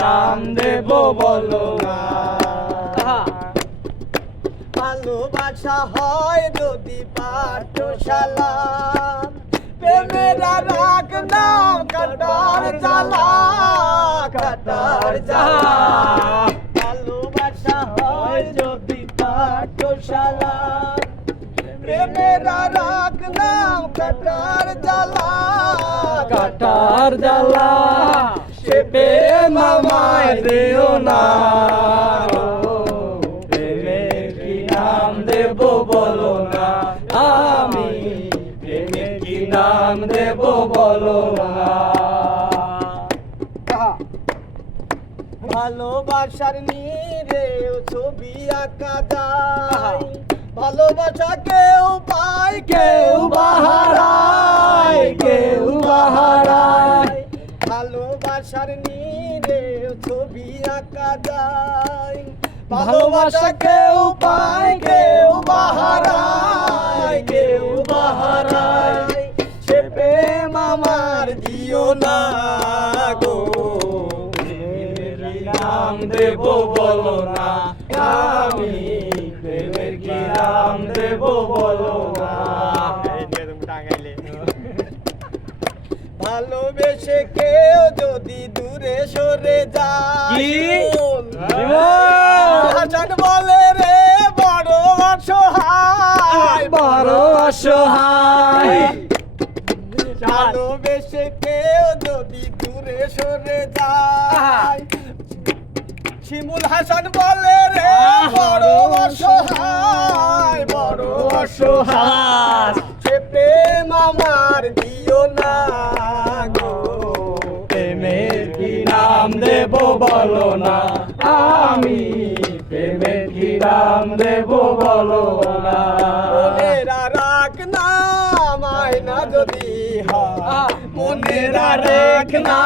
নাম দেব বলো না। ভালোবাসা হয় যদি পাঠশালা, প্রেমের রাগ নাম কাটার জ্বালা, কাটার জ্বালা। ভালোবাসা হয় যদি পাঠশালা, প্রেমের রাগ নাম কাটার জ্বালা, কাটার জ্বালা। সে প্রেম আমায় দিও না, প্রেমের কি নাম দেব বলো না। আমি প্রেমের কি নাম দেব বলো না। ভালোবাসার নীড়েও ছবি আঁকা যায়, ভালোবাসা কেউ পায় কেউ বাহারায়, কেউ বাহারায়। ভালোবাসার নীড়েও ছবি আঁকা যায়, ভালোবাসা কেউ পায় কেউ বাহারায়, কেউ বাহারায়। সে প্রেম আমার দিও না গো, নাম দেব বলো না। আমি প্রেমের কি নাম দেব বলো না। ভালোবেসে কেউ যদি দূরে সরে যায়, হাসান বলে রে বড় অসহায়, বড় অসহায়। ভালোবেসে কেউ যদি দূরে সরে যায়, শিমুল হাসান বলে রে বড় অসহায়, বড় অসহায়। সে প্রেম আমার দিও না গো, প্রেমের কি নাম দেব বলো না। আমি প্রেমের কি নাম দেব বলো না। মনেরা রাখ না মায়না যদি হয়, মনেরা রাখ না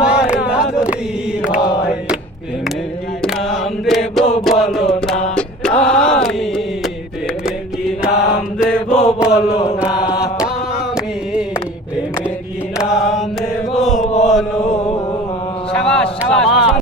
মায়না যদি হয়। প্রেমের কি নাম দেব বলো না। আমি প্রেমের কি নাম দেব বলো না।